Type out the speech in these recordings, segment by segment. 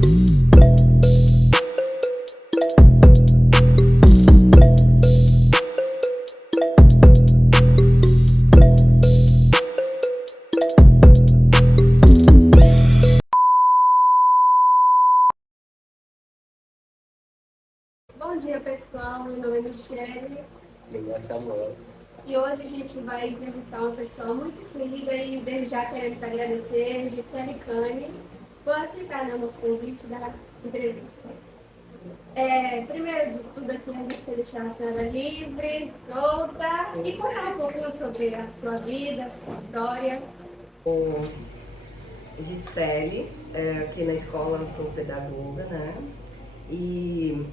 Bom dia, pessoal. Meu nome é Michele. Meu nome é Samuel. E hoje a gente vai entrevistar uma pessoa muito querida e desde já queremos agradecer, Gisele Cane, por aceitar o nosso convite da entrevista. Primeiro de tudo aqui, a gente quer deixar a senhora livre, solta e contar um pouquinho sobre a sua vida, a sua história. Sou Gisele, aqui na escola eu sou pedagoga, né? E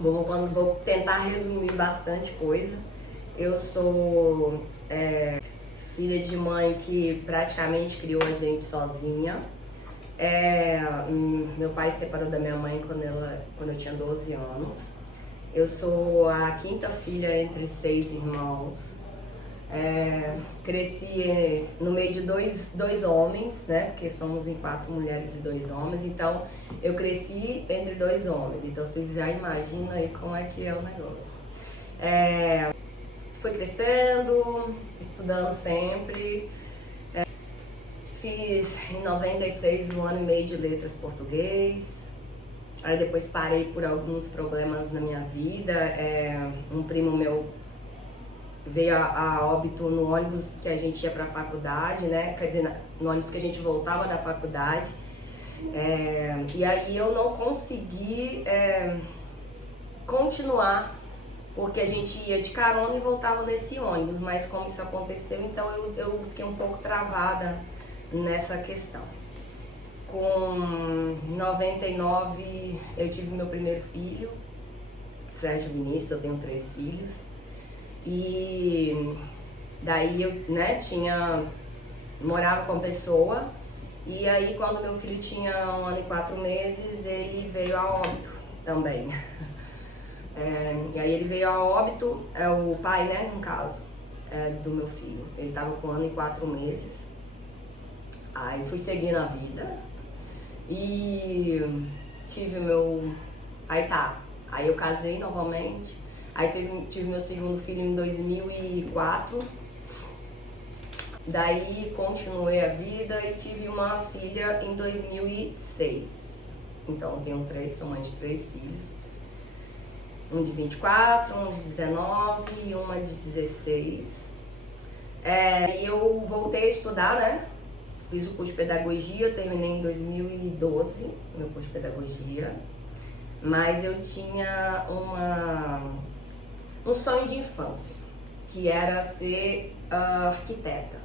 vou tentar resumir bastante coisa. Eu sou filha de mãe que praticamente criou a gente sozinha. Meu pai se separou da minha mãe quando eu tinha 12 anos. Eu sou a quinta filha entre 6 irmãos. Cresci no meio de dois homens, né? Porque somos em 4 mulheres e 2 homens. Então, eu cresci entre 2 homens. Então, vocês já imaginam aí como é que é o negócio. Fui crescendo, estudando sempre. Fiz em 96 um ano e meio de letras português. Aí depois parei por alguns problemas na minha vida. Um primo meu veio a óbito no ônibus que a gente ia para a faculdade, né? Quer dizer, no ônibus que a gente voltava da faculdade. E aí eu não consegui continuar, porque a gente ia de carona e voltava nesse ônibus, mas como isso aconteceu, então eu fiquei um pouco travada nessa questão. Com 99 eu tive meu primeiro filho, Sérgio Vinícius, eu tenho 3 filhos. E daí eu, né, morava com a pessoa, e aí quando meu filho tinha 1 ano e 4 meses, ele veio a óbito também. E aí ele veio a óbito, o pai, né, no caso, do meu filho. Ele estava com 1 ano e 4 meses. Aí fui seguindo a vida e tive meu... Aí eu casei novamente. Aí tive meu segundo filho em 2004. Daí continuei a vida e tive uma filha em 2006. Então tenho 3, sou mãe de 3 filhos. Um de 24, um de 19 e uma de 16. E eu voltei a estudar, né? Fiz o curso de pedagogia, terminei em 2012, meu curso de pedagogia. Mas eu tinha um sonho de infância, que era ser arquiteta,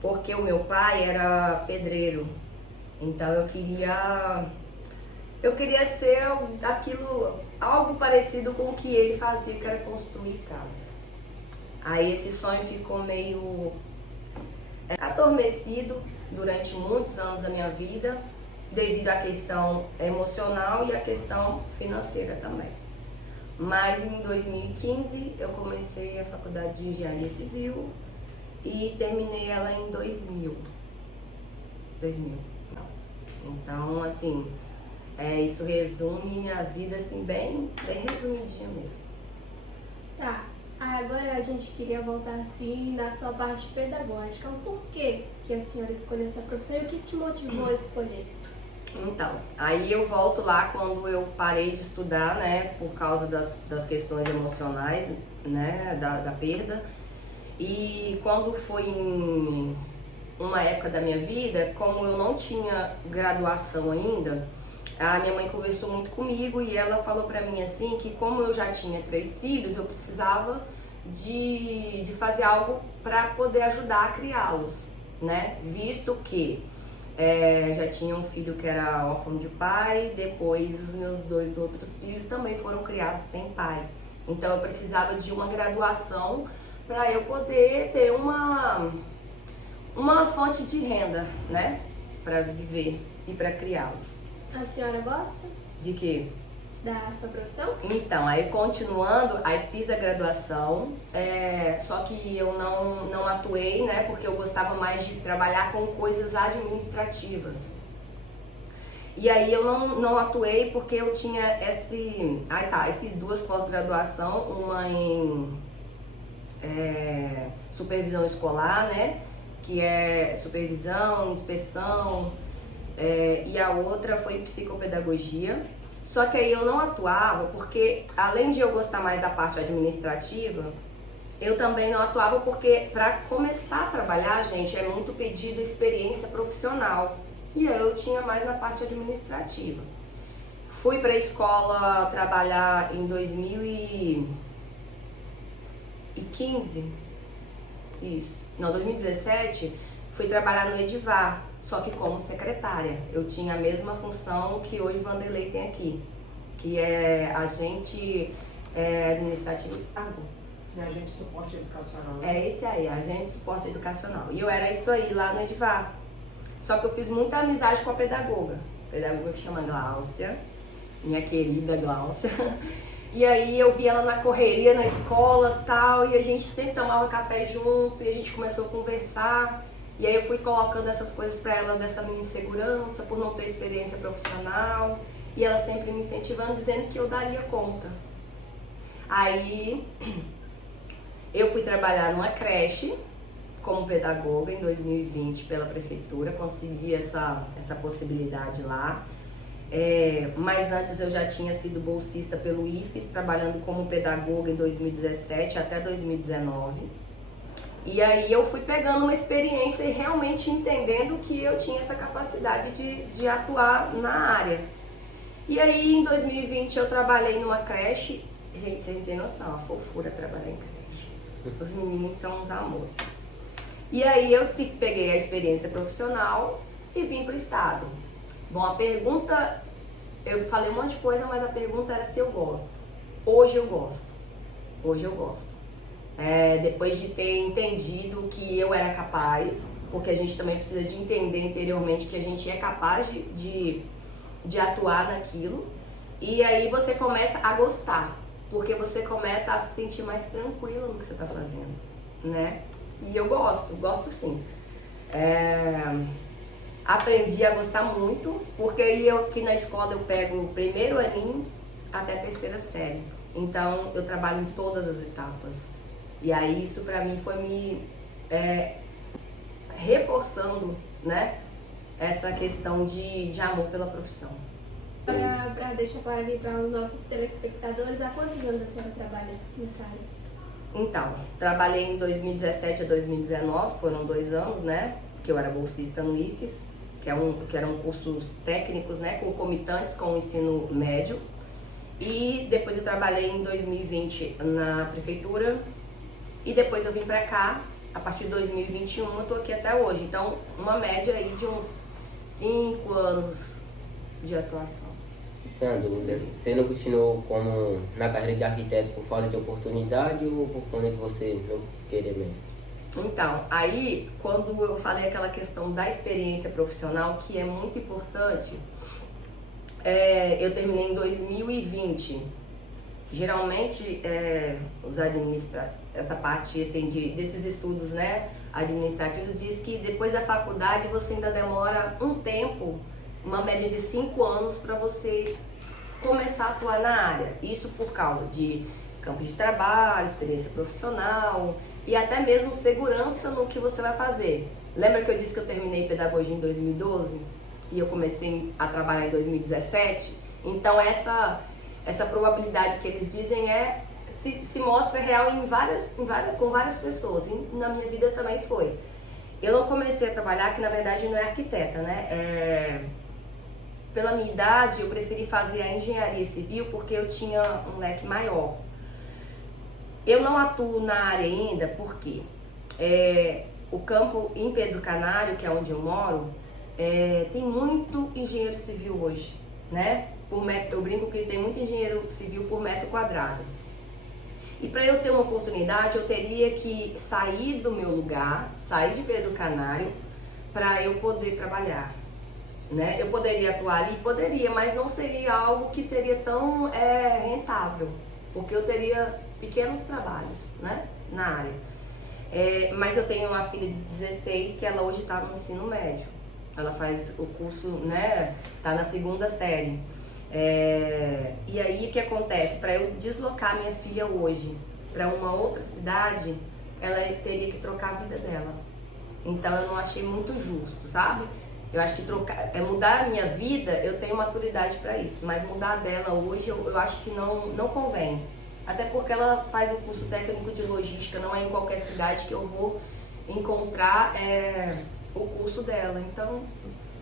porque o meu pai era pedreiro, então eu queria ser algo parecido com o que ele fazia, que era construir casas. Aí esse sonho ficou meio adormecido durante muitos anos da minha vida, devido à questão emocional e à questão financeira também. Mas em 2015 eu comecei a faculdade de engenharia civil e terminei ela em 2000. Então, assim, isso resume minha vida, assim, bem resumidinha mesmo. Tá, agora a gente queria voltar assim na sua parte pedagógica. O porquê que a senhora escolheu essa profissão e o que te motivou a escolher? Então, aí eu volto lá quando eu parei de estudar, né, por causa das questões emocionais, né, da perda. E quando foi em uma época da minha vida, como eu não tinha graduação ainda, a minha mãe conversou muito comigo e ela falou pra mim assim, que como eu já tinha 3 filhos, eu precisava de fazer algo para poder ajudar a criá-los, né, visto que já tinha um filho que era órfão de pai, depois os meus 2 outros filhos também foram criados sem pai. Então eu precisava de uma graduação para eu poder ter uma fonte de renda, né? Para viver e para criá-los. A senhora gosta De quê? da sua profissão? Então, aí continuando, aí fiz a graduação, só que eu não atuei, né, porque eu gostava mais de trabalhar com coisas administrativas. E aí eu não atuei porque eu tinha esse... eu fiz 2 pós-graduação, uma em supervisão escolar, né? Que é supervisão, inspeção, e a outra foi em psicopedagogia. Só que aí eu não atuava porque, além de eu gostar mais da parte administrativa, eu também não atuava porque para começar a trabalhar, gente, é muito pedido experiência profissional. E aí eu tinha mais na parte administrativa. Fui para a escola trabalhar em 2015, isso, não, 2017, fui trabalhar no Edivar, só que como secretária. Eu tinha a mesma função que hoje Vanderlei tem aqui, que é agente administrativo. Agente de suporte educacional. Né? É esse aí, agente de suporte educacional. E eu era isso aí lá no Edivar. Só que eu fiz muita amizade com a pedagoga que chama Gláucia, minha querida Gláucia. E aí eu vi ela na correria na escola e tal, e a gente sempre tomava café junto, e a gente começou a conversar. E aí eu fui colocando essas coisas pra ela, dessa minha insegurança, por não ter experiência profissional. E ela sempre me incentivando, dizendo que eu daria conta. Aí eu fui trabalhar numa creche como pedagoga em 2020 pela prefeitura, consegui essa possibilidade lá. Mas antes eu já tinha sido bolsista pelo IFES, trabalhando como pedagoga em 2017 até 2019. E aí eu fui pegando uma experiência e realmente entendendo que eu tinha essa capacidade de atuar na área. E aí em 2020 eu trabalhei numa creche. Gente, vocês não têm noção, a fofura trabalhar em creche. Os meninos são uns amores. E aí eu peguei a experiência profissional e vim para o estado. Bom, a pergunta, eu falei um monte de coisa, mas a pergunta era se eu gosto. Hoje eu gosto. Hoje eu gosto. Depois de ter entendido que eu era capaz, porque a gente também precisa de entender interiormente que a gente é capaz de atuar naquilo. E aí você começa a gostar, porque você começa a se sentir mais tranquilo no que você está fazendo, né? E eu gosto sim. Aprendi a gostar muito, porque aí eu aqui na escola eu pego o primeiro aninho até a 3ª série. Então eu trabalho em todas as etapas. E aí isso pra mim foi me reforçando, né? Essa questão de amor pela profissão. Para deixar claro aqui para os nossos telespectadores, há quantos anos a senhora trabalha nessa área? Então, trabalhei em 2017 a 2019, foram 2 anos, né? Que eu era bolsista no IFES, que eram cursos técnicos, né? Concomitantes com o ensino médio. E depois eu trabalhei em 2020 na prefeitura. E depois eu vim pra cá, a partir de 2021 eu tô aqui até hoje. Então, uma média aí de uns 5 anos de atuação. Tem uma dúvida. Você não continuou como na carreira de arquiteto por falta de oportunidade ou por conta de você não querer mesmo? Então, aí quando eu falei aquela questão da experiência profissional, que é muito importante, eu terminei em 2020. Geralmente, essa parte assim, desses estudos, né, administrativos, diz que depois da faculdade você ainda demora um tempo, uma média de 5 anos para você começar a atuar na área. Isso por causa de campo de trabalho, experiência profissional e até mesmo segurança no que você vai fazer. Lembra que eu disse que eu terminei pedagogia em 2012 e eu comecei a trabalhar em 2017? Então essa probabilidade que eles dizem se mostra real com várias pessoas, e na minha vida também foi. Eu não comecei a trabalhar, que na verdade não é arquiteta, né? Pela minha idade, eu preferi fazer a engenharia civil porque eu tinha um leque maior. Eu não atuo na área ainda porque o campo em Pedro Canário, que é onde eu moro, tem muito engenheiro civil hoje, né? Eu brinco que tem muito engenheiro civil por metro quadrado. E para eu ter uma oportunidade, eu teria que sair do meu lugar, sair de Pedro Canário, para eu poder trabalhar. Né? Eu poderia atuar ali? Poderia, mas não seria algo que seria tão rentável, porque eu teria pequenos trabalhos, né, na área. Mas eu tenho uma filha de 16 que ela hoje está no ensino médio. Ela faz o curso, né? Tá na 2ª série. E aí o que acontece? Para eu deslocar minha filha hoje para uma outra cidade, ela teria que trocar a vida dela. Então eu não achei muito justo, sabe? Eu acho que mudar a minha vida, eu tenho maturidade para isso, mas mudar dela hoje eu acho que não convém. Até porque ela faz o curso técnico de logística, não é em qualquer cidade que eu vou encontrar o curso dela. Então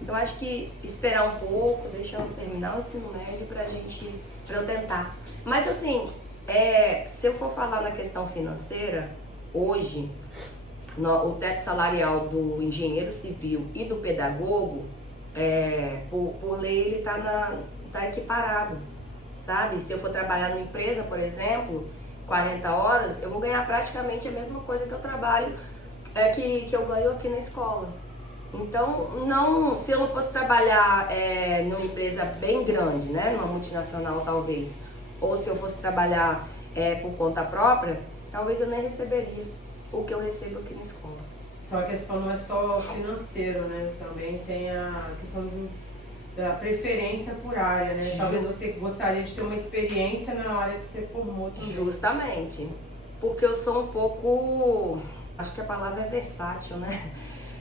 eu acho que esperar um pouco, deixar ela terminar o ensino médio para eu tentar. Mas assim, se eu for falar na questão financeira, hoje, o teto salarial do engenheiro civil e do pedagogo, por lei, ele tá equiparado, sabe? Se eu for trabalhar numa empresa, por exemplo, 40 horas, eu vou ganhar praticamente a mesma coisa que eu trabalho, que eu ganho aqui na escola. Então, se eu não fosse trabalhar numa empresa bem grande, né, numa multinacional talvez, ou se eu fosse trabalhar por conta própria, talvez eu nem receberia o que eu recebo aqui na escola. Então a questão não é só financeiro, né? Também tem a questão da preferência por área, né? Talvez você gostaria de ter uma experiência na área que você formou também. Justamente, porque eu sou um pouco, acho que a palavra é versátil, né?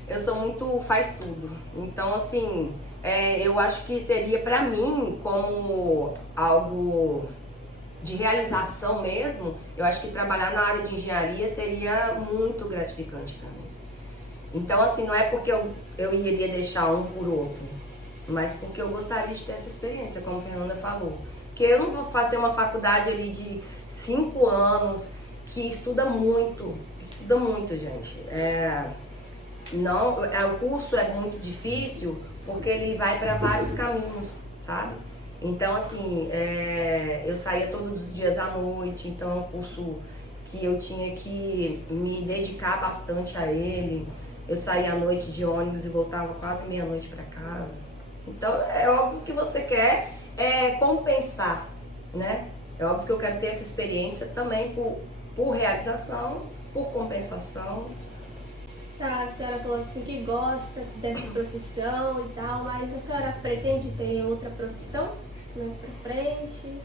Eu sou muito faz tudo. Então, assim, eu acho que seria pra mim como algo de realização mesmo, eu acho que trabalhar na área de engenharia seria muito gratificante para mim. Então, assim, não é porque eu iria deixar um por outro, mas porque eu gostaria de ter essa experiência, como a Fernanda falou. Porque eu não vou fazer uma faculdade ali de 5 anos, que estuda muito, gente. O curso é muito difícil porque ele vai para vários caminhos, sabe? Então, assim, eu saía todos os dias à noite, então é um curso que eu tinha que me dedicar bastante a ele. Eu saía à noite de ônibus e voltava quase meia-noite para casa. Então, é óbvio que você quer compensar, né? É óbvio que eu quero ter essa experiência também por realização, por compensação. Tá, a senhora falou assim que gosta dessa profissão e tal, mas a senhora pretende ter outra profissão mais pra frente?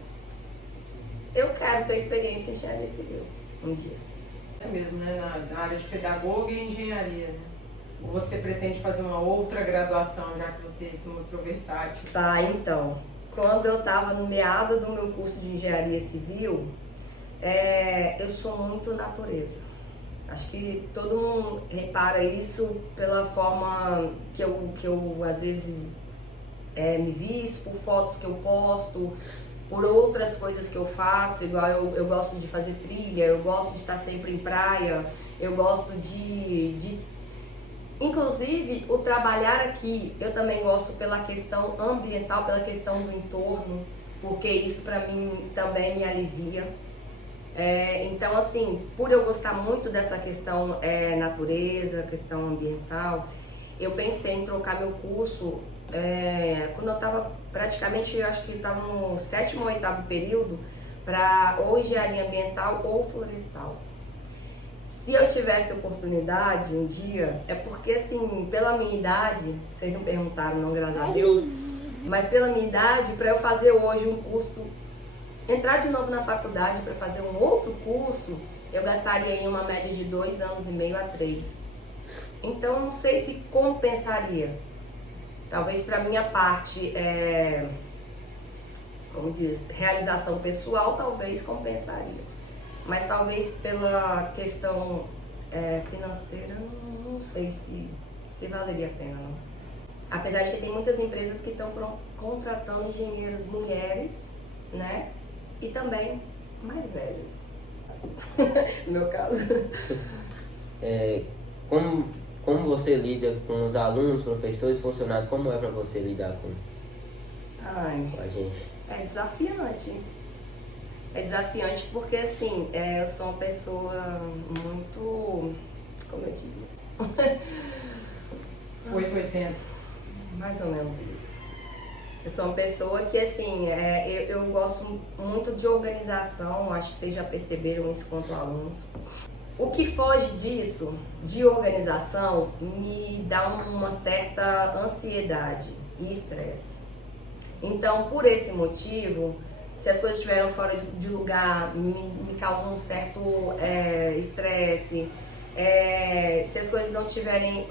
Eu quero ter experiência em engenharia civil um dia. É mesmo, né? Na área de pedagogo e engenharia, né? Ou você pretende fazer uma outra graduação, já que você se mostrou versátil? Tá, então, quando eu estava no meado do meu curso de engenharia civil, eu sou muito natureza. Acho que todo mundo repara isso pela forma que eu às vezes me visto, por fotos que eu posto, por outras coisas que eu faço, igual eu gosto de fazer trilha, eu gosto de estar sempre em praia, eu gosto de inclusive o trabalhar aqui, eu também gosto pela questão ambiental, pela questão do entorno, porque isso para mim também me alivia. Então, assim, por eu gostar muito dessa questão natureza, questão ambiental, eu pensei em trocar meu curso quando eu estava praticamente, eu acho que estava no 7º ou 8º período, para ou engenharia ambiental ou florestal. Se eu tivesse oportunidade um dia, porque assim, pela minha idade, vocês não perguntaram não, graças a Deus, mas pela minha idade, para eu fazer hoje um curso, entrar de novo na faculdade para fazer um outro curso, eu gastaria em uma média de 2 anos e meio a 3. Então, não sei se compensaria. Talvez para minha parte, como diz, realização pessoal, talvez compensaria. Mas talvez pela questão financeira, não sei se valeria a pena, não. Apesar de que tem muitas empresas que estão contratando engenheiras mulheres, né? E também mais velhas, no meu caso. Como você lida com os alunos, professores, funcionários? Como é para você lidar com a gente? É desafiante. É desafiante porque, assim, eu sou uma pessoa muito, como eu diria? 880. Mais ou menos isso. Eu sou uma pessoa que, assim, eu gosto muito de organização, acho que vocês já perceberam isso quanto alunos. O que foge disso, de organização, me dá uma certa ansiedade e estresse. Então, por esse motivo, se as coisas estiveram fora de lugar, me causam um certo estresse. Se as coisas não estiverem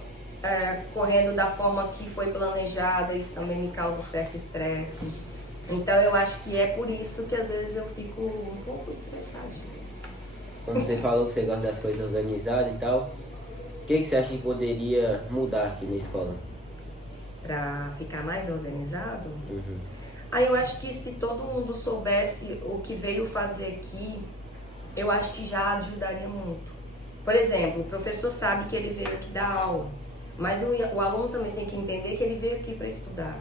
correndo da forma que foi planejada, isso também me causa um certo estresse. Então, eu acho que é por isso que às vezes eu fico um pouco estressadinha. Quando você falou que você gosta das coisas organizadas e tal, o que você acha que poderia mudar aqui na escola? Para ficar mais organizado? Uhum. Aí eu acho que se todo mundo soubesse o que veio fazer aqui, eu acho que já ajudaria muito. Por exemplo, o professor sabe que ele veio aqui dar aula, mas o aluno também tem que entender que ele veio aqui para estudar.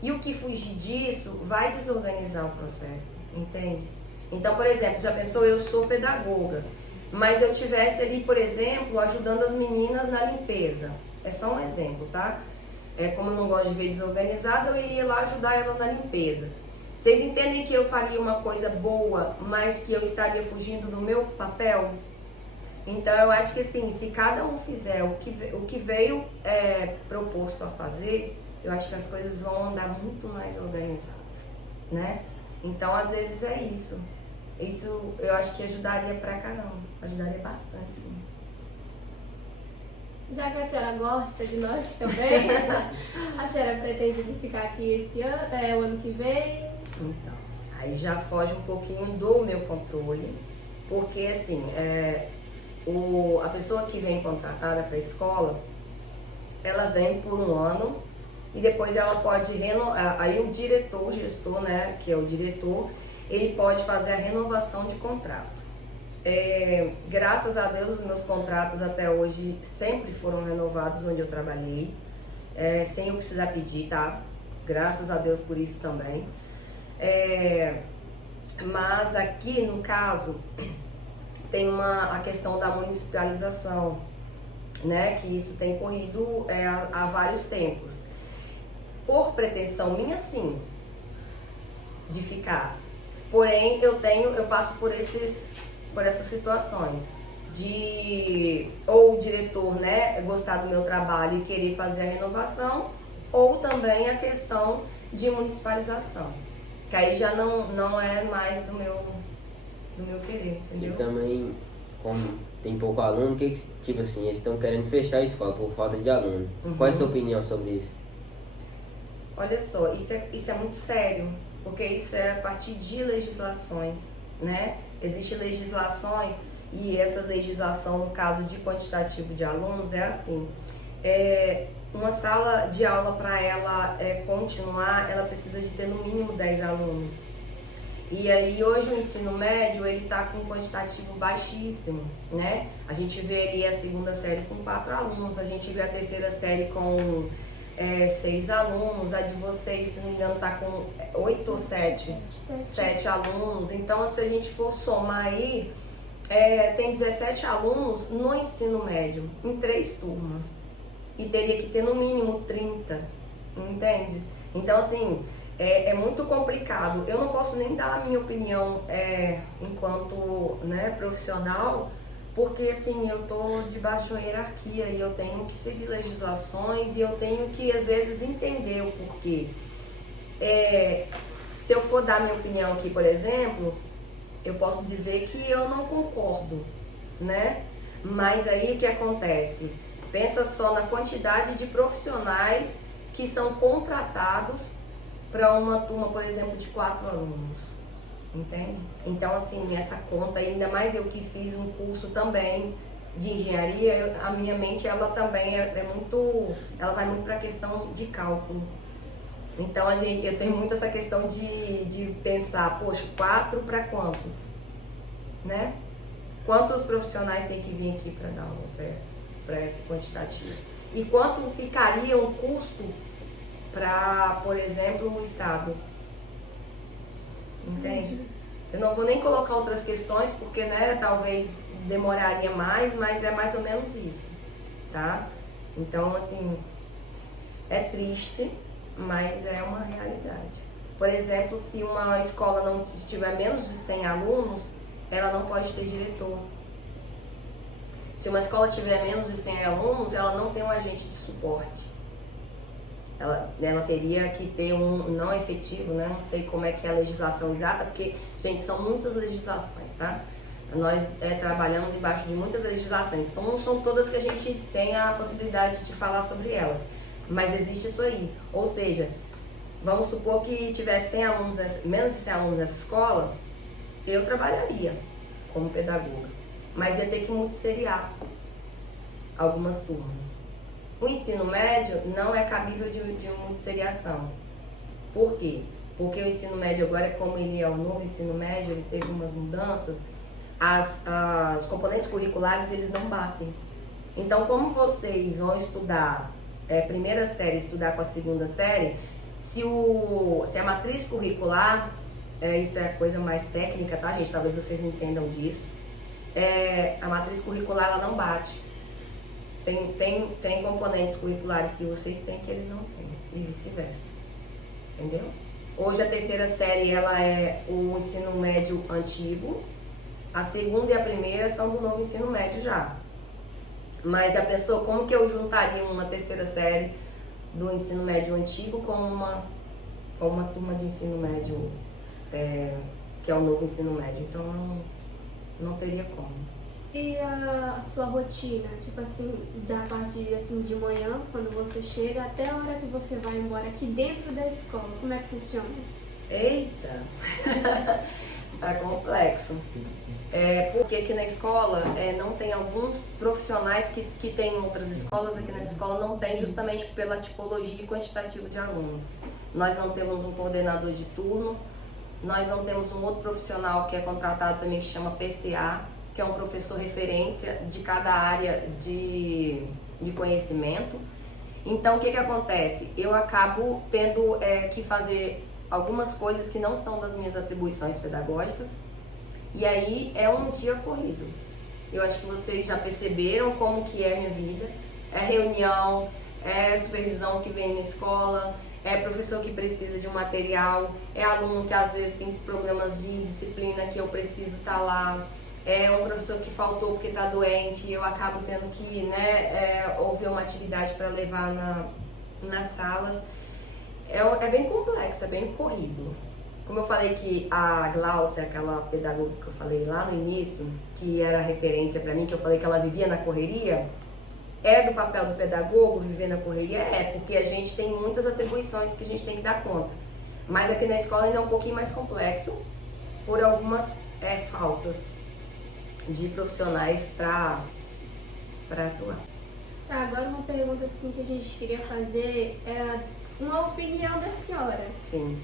E o que fugir disso vai desorganizar o processo, entende? Então, por exemplo, já pensou, eu sou pedagoga, mas eu tivesse ali, por exemplo, ajudando as meninas na limpeza. É só um exemplo, tá? Como eu não gosto de ver desorganizado, eu iria lá ajudar ela na limpeza. Vocês entendem que eu faria uma coisa boa, mas que eu estaria fugindo do meu papel? Então, eu acho que assim, se cada um fizer o que veio proposto a fazer, eu acho que as coisas vão andar muito mais organizadas, né? Então, às vezes é isso. Isso eu acho que ajudaria pra caramba. Ajudaria bastante, sim. Já que a senhora gosta de nós também, a senhora pretende ficar aqui esse ano, o ano que vem? Então, aí já foge um pouquinho do meu controle, porque assim, a pessoa que vem contratada para a escola, ela vem por um ano e depois ela pode renovar. Aí o diretor, o gestor, né, que é o diretor, ele pode fazer a renovação de contrato. Graças a Deus, os meus contratos até hoje sempre foram renovados onde eu trabalhei, sem eu precisar pedir, tá? Graças a Deus por isso também. Mas aqui, no caso, tem a questão da municipalização, né? Que isso tem corrido há vários tempos. Por pretensão minha, sim, de ficar. Porém, eu passo por essas situações de ou o diretor, né, gostar do meu trabalho e querer fazer a renovação, ou também a questão de municipalização, que aí já não é mais do meu querer, entendeu? E também, como tem pouco aluno, tipo assim, eles estão querendo fechar a escola por falta de aluno. Uhum. Qual é a sua opinião sobre isso? Olha só, isso é muito sério, porque isso é a partir de legislações, né? Existem legislações e essa legislação, no caso de quantitativo de alunos, é assim. Uma sala de aula, para ela continuar, ela precisa de ter no mínimo 10 alunos. E aí hoje o ensino médio, ele está com um quantitativo baixíssimo, né? A gente vê ali a segunda série com 4 alunos, a gente vê a terceira série com 6 alunos, a de vocês, se não me engano, está com 8 ou 7? 7 alunos. Então, se a gente for somar aí, tem 17 alunos no ensino médio, em 3 turmas. E teria que ter no mínimo 30, entende? Então, assim, é muito complicado. Eu não posso nem dar a minha opinião enquanto, né, profissional, porque assim, eu tô debaixo de uma hierarquia e eu tenho que seguir legislações e eu tenho que, às vezes, entender o porquê. Se eu for dar minha opinião aqui, por exemplo, eu posso dizer que eu não concordo, né? Mas aí o que acontece? Pensa só na quantidade de profissionais que são contratados para uma turma, por exemplo, de 4 alunos. Entende? Então, assim, essa conta, ainda mais eu que fiz um curso também de engenharia, a minha mente, ela também ela vai muito para a questão de cálculo. Então, eu tenho muito essa questão de pensar, poxa, 4 para quantos? Né? Quantos profissionais tem que vir aqui para dar aula para esse quantitativo? E quanto ficaria o custo para, por exemplo, o Estado? Entende? Eu não vou nem colocar outras questões, porque, né, talvez demoraria mais, mas é mais ou menos isso, tá? Então, assim, é triste, mas é uma realidade. Por exemplo, se uma escola não tiver menos de 100 alunos, ela não pode ter diretor. Se uma escola tiver menos de 100 alunos, ela não tem um agente de suporte. Ela teria que ter um não efetivo, né? Não sei como é que é a legislação exata, porque, gente, são muitas legislações, tá? Nós trabalhamos embaixo de muitas legislações, então não são todas que a gente tem a possibilidade de falar sobre elas, mas existe isso aí. Ou seja, vamos supor que tivesse 100 alunos, menos de 100 alunos nessa escola, eu trabalharia como pedagoga, mas ia ter que multisseriar algumas turmas. O ensino médio não é cabível de uma multisseriação. Por quê? Porque o ensino médio agora, como ele é o novo ensino médio, ele teve umas mudanças, os componentes curriculares eles não batem. Então, como vocês vão estudar primeira série, estudar com a segunda série, se a matriz curricular, isso é coisa mais técnica, tá, gente? Talvez vocês entendam disso. A matriz curricular ela não bate. Tem componentes curriculares que vocês têm que eles não têm, e vice-versa. Entendeu? Hoje a terceira série ela é o ensino médio antigo, a segunda e a primeira são do novo ensino médio já. Mas a pessoa, como que eu juntaria uma terceira série do ensino médio antigo com uma turma de ensino médio, que é o novo ensino médio? Então não teria como. E a sua rotina, tipo assim, da parte assim, de manhã, quando você chega, até a hora que você vai embora aqui dentro da escola, como é que funciona? Eita! É complexo. Porque aqui na escola não tem alguns profissionais que tem em outras escolas, aqui nessa escola não tem, justamente pela tipologia e quantitativo de alunos. Nós não temos um coordenador de turno, nós não temos um outro profissional que é contratado também que chama PCA, que é um professor referência de cada área de conhecimento. Então, o que acontece? Eu acabo tendo que fazer algumas coisas que não são das minhas atribuições pedagógicas, e aí é um dia corrido. Eu acho que vocês já perceberam como que é a minha vida. É reunião, é supervisão que vem na escola, é professor que precisa de um material, é aluno que às vezes tem problemas de disciplina que eu preciso estar lá, é um professor que faltou porque está doente e eu acabo tendo que ouvir uma atividade para levar nas salas. É bem complexo, é bem corrido. Como eu falei que a Glaucia, aquela pedagoga que eu falei lá no início, que era referência para mim, que eu falei que ela vivia na correria, é do papel do pedagogo viver na correria? Porque a gente tem muitas atribuições que a gente tem que dar conta. Mas aqui na escola ainda é um pouquinho mais complexo, por algumas faltas de profissionais para atuar. Tá, agora uma pergunta assim que a gente queria fazer é uma opinião da senhora. Sim.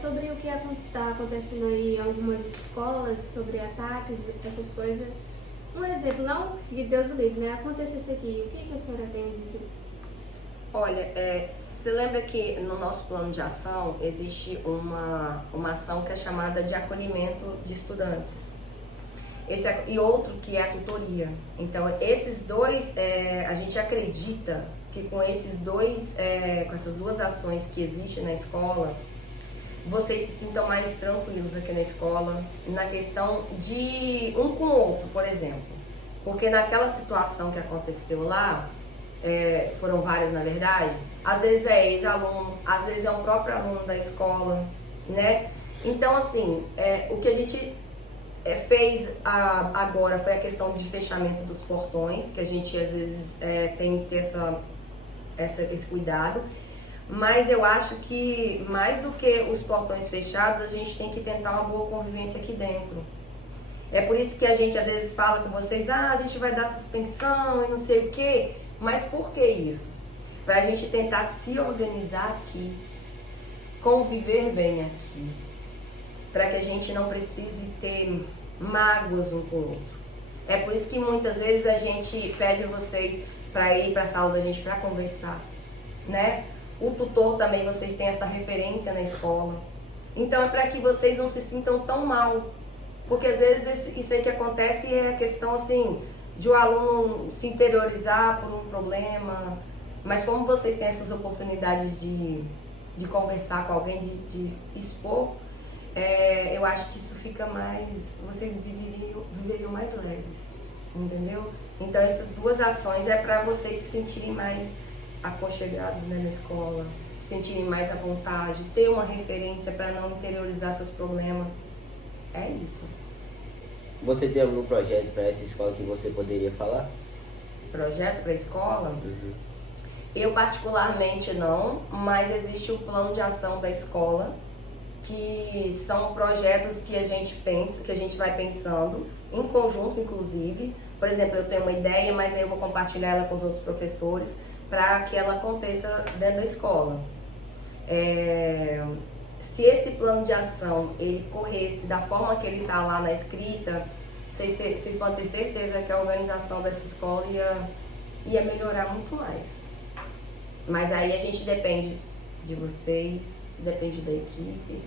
Sobre o que está acontecendo aí em algumas escolas, sobre ataques, essas coisas. Um exemplo, não se Deus o livre, né? Aconteceu isso aqui, o que a senhora tem a dizer? Olha, você lembra que no nosso plano de ação existe uma ação que é chamada de acolhimento de estudantes. E outro que é a tutoria. Então, esses dois, a gente acredita que com esses dois, com essas duas ações que existem na escola, vocês se sintam mais tranquilos aqui na escola, na questão de um com o outro, por exemplo. Porque naquela situação que aconteceu lá, foram várias na verdade, às vezes é ex-aluno, às vezes é um próprio aluno da escola, né? Então, assim, o que a gente fez agora foi a questão de fechamento dos portões, que a gente às vezes tem que ter esse cuidado. Mas eu acho que mais do que os portões fechados, a gente tem que tentar uma boa convivência aqui dentro. É por isso que a gente às vezes fala com vocês, a gente vai dar suspensão e não sei o quê. Mas por que isso? Para a gente tentar se organizar aqui, conviver bem aqui, para que a gente não precise ter mágoas um com o outro. É por isso que muitas vezes a gente pede a vocês para ir para a sala da gente para conversar, né? O tutor também, vocês têm essa referência na escola. Então é para que vocês não se sintam tão mal. Porque às vezes isso aí que acontece é a questão assim, de o aluno se interiorizar por um problema. Mas como vocês têm essas oportunidades de conversar com alguém, de expor, eu acho que isso fica mais... Vocês viveriam mais leves. entendeu? Então essas duas ações é para vocês se sentirem mais aconchegados, né, na escola, se sentirem mais à vontade, ter uma referência para não interiorizar seus problemas. É isso. Você tem algum projeto para essa escola que você poderia falar? Projeto para a escola? Eu particularmente não, mas existe o plano de ação da escola, que são projetos que a gente pensa, que a gente vai pensando, em conjunto inclusive. Por exemplo, eu tenho uma ideia, mas aí eu vou compartilhar ela com os outros professores para que ela aconteça dentro da escola. Se esse plano de ação ele corresse da forma que ele está lá na escrita, vocês podem ter certeza que a organização dessa escola ia melhorar muito mais. Mas aí a gente depende de vocês, depende da equipe.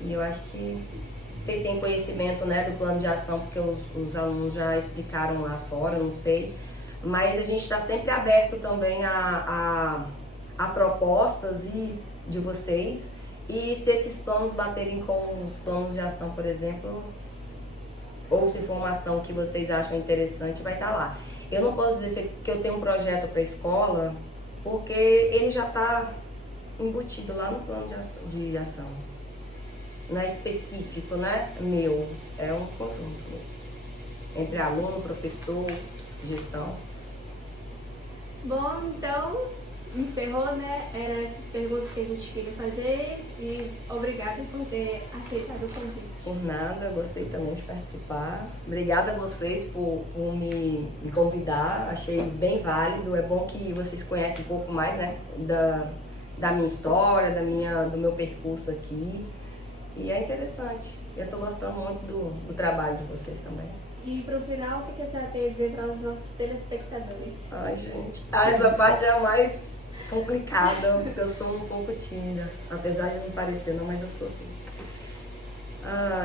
E eu acho que vocês têm conhecimento, né, do plano de ação, porque os alunos já explicaram lá fora, não sei. Mas a gente está sempre aberto também a propostas de vocês. E se esses planos baterem com os planos de ação, por exemplo, ou se for uma ação que vocês acham interessante, vai estar lá. Eu não posso dizer que eu tenho um projeto para a escola, porque ele já está embutido lá no plano de ação. Não é específico, né? Meu. É um conjunto mesmo. Entre aluno, professor, gestão. Bom, então, encerrou, né? Eram essas perguntas que a gente queria fazer e obrigada por ter aceitado o convite. Por nada, gostei também de participar. Obrigada a vocês por me convidar, achei bem válido. É bom que vocês conhecem um pouco mais, né, da minha história, do meu percurso aqui. E é interessante, eu estou gostando muito do trabalho de vocês também. E pro final, o que a senhora tem a dizer para os nossos telespectadores? Ai, gente, essa parte é a mais complicada, porque eu sou um pouco tímida. Apesar de não parecer, não, mas eu sou assim.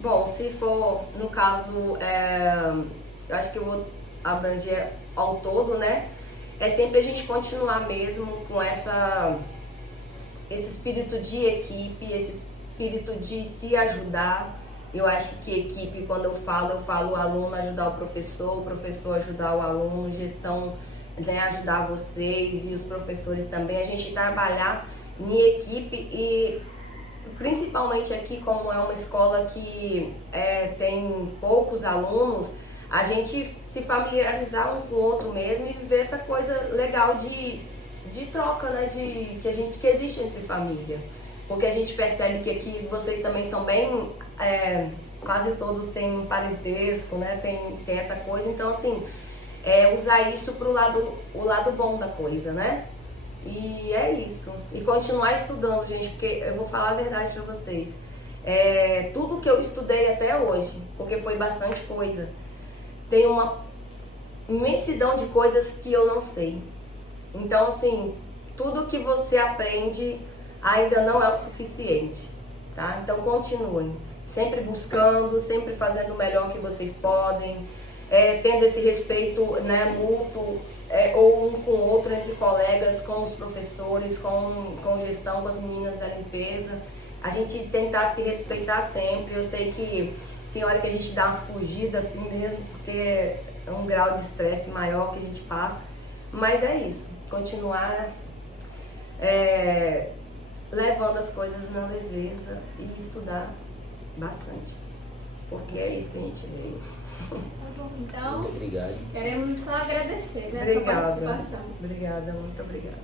Bom, se for, no caso, eu acho que eu vou abranger ao todo, né? É sempre a gente continuar mesmo com esse espírito de equipe, esse espírito de se ajudar. Eu acho que equipe, quando eu falo o aluno ajudar o professor ajudar o aluno, gestão, né, ajudar vocês e os professores também. A gente trabalhar em equipe e principalmente aqui, como é uma escola que tem poucos alunos, a gente se familiarizar um com o outro mesmo e viver essa coisa legal de troca, né, que existe entre família. Porque a gente percebe que aqui vocês também são bem, quase todos têm um parentesco, né? Tem essa coisa, então assim, usar isso pro o lado bom da coisa, né? E é isso. E continuar estudando, gente, porque eu vou falar a verdade pra vocês. Tudo que eu estudei até hoje, porque foi bastante coisa, tem uma imensidão de coisas que eu não sei. Então assim, tudo que você aprende ainda não é o suficiente, tá? Então continuem, sempre buscando, sempre fazendo o melhor que vocês podem, tendo esse respeito, né, mútuo, ou um com o outro, entre colegas, com os professores, com gestão, com as meninas da limpeza. A gente tentar se respeitar sempre. Eu sei que tem hora que a gente dá umas fugidas assim mesmo, porque é um grau de estresse maior que a gente passa, mas é isso, continuar levando as coisas na leveza e estudar bastante, porque é isso que a gente veio. Tá bom, então, Muito obrigado. queremos só agradecer, né, a sua Obrigada. participação. Obrigada, muito obrigada.